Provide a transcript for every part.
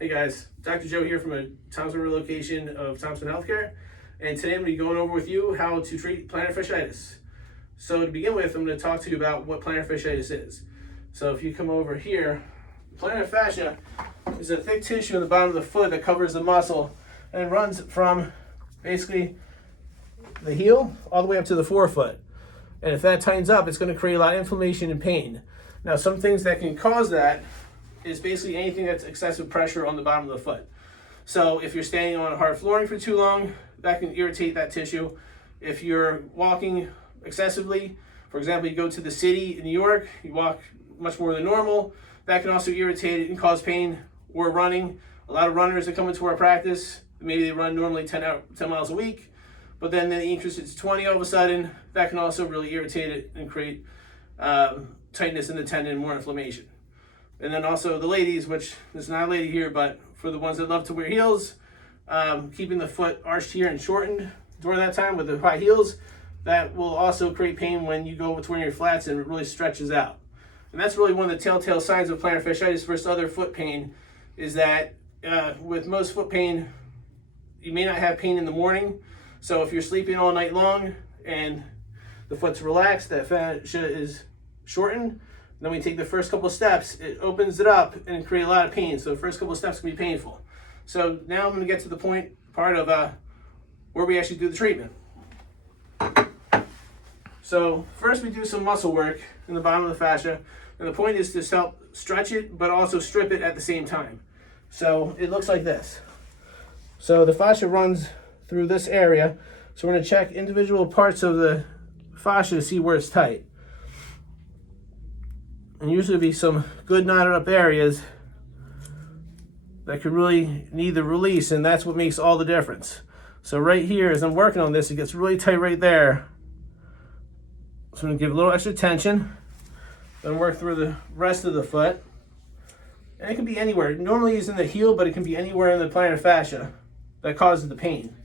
Hey guys, Dr. Joe here from a Thompson relocation of Thompson Healthcare, and today I'm going to be going over with you how to treat plantar fasciitis. So to begin with, I'm going to talk to you about what plantar fasciitis is. So if you come over here, plantar fascia is a thick tissue in the bottom of the foot that covers the muscle and runs from basically the heel all the way up to the forefoot. And if that tightens up, it's going to create a lot of inflammation and pain. Now, some things that can cause that is basically anything that's excessive pressure on the bottom of the foot. So if you're standing on hard flooring for too long, that can irritate that tissue. If you're walking excessively, for example, you go to the city in New York, you walk much more than normal, that can also irritate it and cause pain. Or running, a lot of runners that come into our practice, maybe they run normally 10 miles a week, but then they increase it to 20 all of a sudden, that can also really irritate it and create tightness in the tendon and more inflammation. And then also the ladies, which is not a lady here, but for the ones that love to wear heels, keeping the foot arched here and shortened during that time with the high heels, that will also create pain when you go to wearing your flats and it really stretches out. And that's really one of the telltale signs of plantar fasciitis versus other foot pain, is that with most foot pain, you may not have pain in the morning. So if you're sleeping all night long and the foot's relaxed, that fascia is shortened, then we take the first couple of steps, it opens it up and create a lot of pain. So the first couple of steps can be painful. So now I'm going to get to the part of where we actually do the treatment. So first we do some muscle work in the bottom of the fascia, and the point is to help stretch it but also strip it at the same time. So it looks like this. So the fascia runs through this area, so we're going to check individual parts of the fascia to see where it's tight. And usually be some good knotted up areas that could really need the release, and that's what makes all the difference. So right here, as I'm working on this, it gets really tight right there. So I'm going to give a little extra tension, then work through the rest of the foot. And it can be anywhere. Normally it's in the heel, but it can be anywhere in the plantar fascia that causes the pain.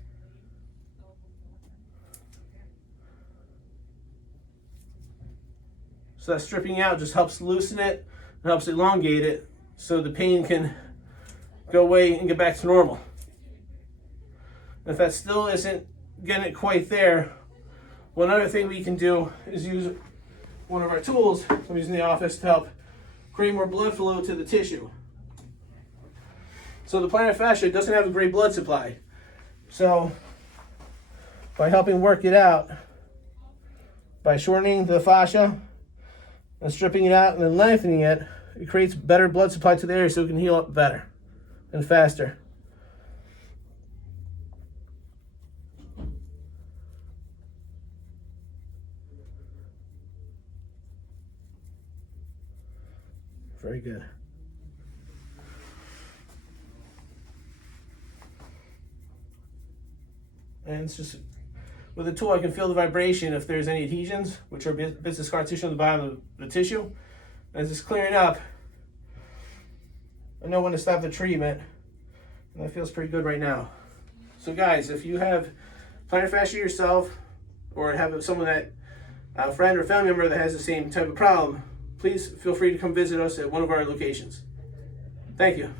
So that stripping out just helps loosen it and helps elongate it so the pain can go away and get back to normal. And if that still isn't getting it quite there, one other thing we can do is use one of our tools I'm using in the office to help create more blood flow to the tissue. So the plantar fascia doesn't have a great blood supply. So by helping work it out, by shortening the fascia and stripping it out and then lengthening it, it creates better blood supply to the area so it can heal up better and faster. Very good. And it's just, with the tool I can feel the vibration if there's any adhesions, which are bits of scar tissue on the bottom of the tissue. As it's clearing up, I know when to stop the treatment, and that feels pretty good right now. So guys, if you have plantar fascia yourself, or have someone that, a friend or family member that has the same type of problem, please feel free to come visit us at one of our locations. Thank you.